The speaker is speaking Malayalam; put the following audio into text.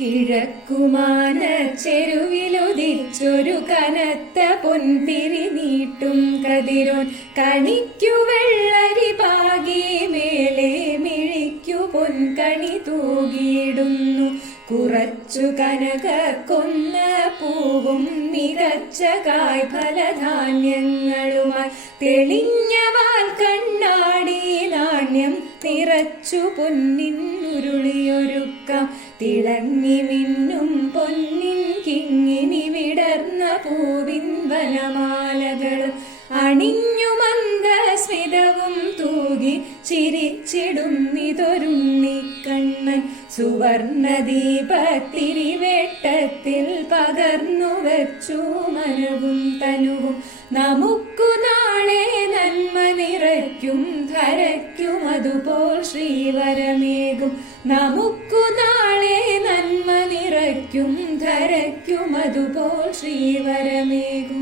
കിഴക്കുമാന ചെരുവിലുദിച്ചൊരു കനത്ത പൊൻതിരി നീട്ടും കതിരോൻ കണിക്കു വെള്ളരി പാകി മേലെ മിഴിക്കു പൊൻകണി തൂകിയിടുന്നു. കുറച്ചു കനക കൊന്ന പൂവും മികച്ച കായ്ഫലധാന്യങ്ങളുമായി തെളിഞ്ഞ വാൽ കണ്ണാടി നാണ്യം നിറച്ചു പൊന്നിനുരുളിയൊരുക്കാം. തിളങ്ങി മിന്നും പൊന്നിൻ കിങ്ങിനി വിടർന്ന പൂവിൻ വനമാലകളും അണിഞ്ഞു മന്ദസ്മിതവും തൂകി ചിരിച്ചിടുന്നിതൊരുണ്ണിക്കണ്ണൻ. സുവർണദീപത്തിരിവേട്ടത്തിൽ പകർന്നു വച്ചു മനവും തനുവും. നമുക്കു നാളെ നന്മ നിറയ്ക്കും ധരയ്ക്കും അതുപോൽ ശ്രീവരമേകും. നമുക്കു നാളെ നന്മ നിറയ്ക്കും ധരയ്ക്കും അതുപോൽ ശ്രീവരമേകും.